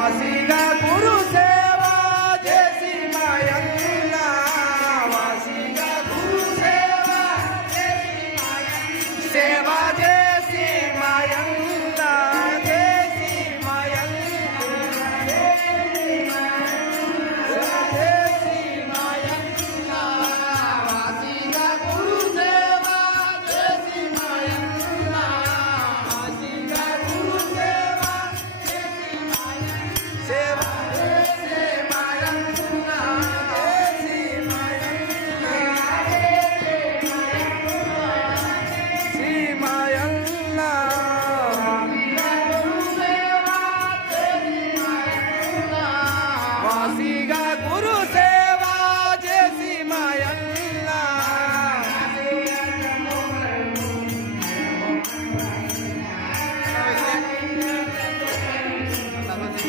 వాసిగా గురు సేవా చేసి మాయన్న వాసిగా గురు సేవా చేసి మాయన్న సేవా చేసి మాయన్న చేసి మాయన్న చేసి మాయన్న వాసిగా గురు సేవా చేసి మాయన్న వాసిగా గురు సేవా చేసి మాయన్న సేవ